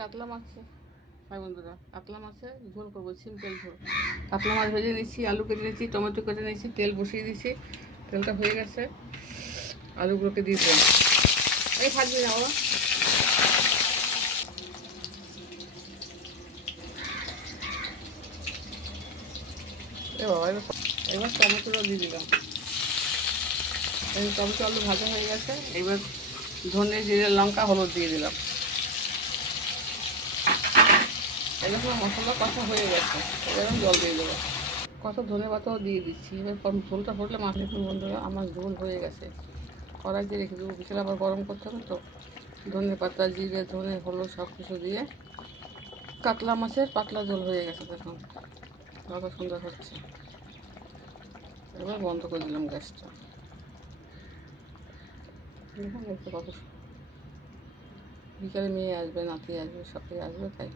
কাতলা মাছ, ভাই বন্ধুরা, কাতলা মাছের ঝোল করবো, সিম্পল ঝোল। কাতলা মাছ ভেজে নিচ্ছি, আলু কেটে নিচ্ছি, টমেটো কেটে নিচ্ছি, তেল বসিয়ে দিচ্ছি। তেলটা হয়ে গেছে, আলুগুলোকে দিয়ে দেবো। এই ভাজবি না বাবা। এ বাবা, এবার টমেটোটা দিয়ে দিলাম। এই টমেটো আলু ভাজা হয়ে গেছে, এবার ধনে জিরে লঙ্কা হলুদ দিয়ে দিলাম। এরকম মশলা কষা হয়ে গেছে, এবার জল দিয়ে দেবো। কত ধনে পাতাও দিয়ে দিচ্ছি। এবার ঝোলটা ফুটলে মাছ, দেখুন বন্ধুরা আমার ঝোল হয়ে গেছে। কড়াইতে রেখে দেবো, বিকেলে আবার গরম করতে হবে তো। ধনে পাতা, জিরে, ধনে, হলুদ সব কিছু দিয়ে কাতলা মাছের পাতলা ঝোল হয়ে গেছে। দেখুন কত সুন্দর হচ্ছে। এবার বন্ধ করে দিলাম গ্যাসটা। দেখুন দেখতে কত, বিকালে মেয়ে আসবে, নাতি আসবে, সবাই আসবে, তাই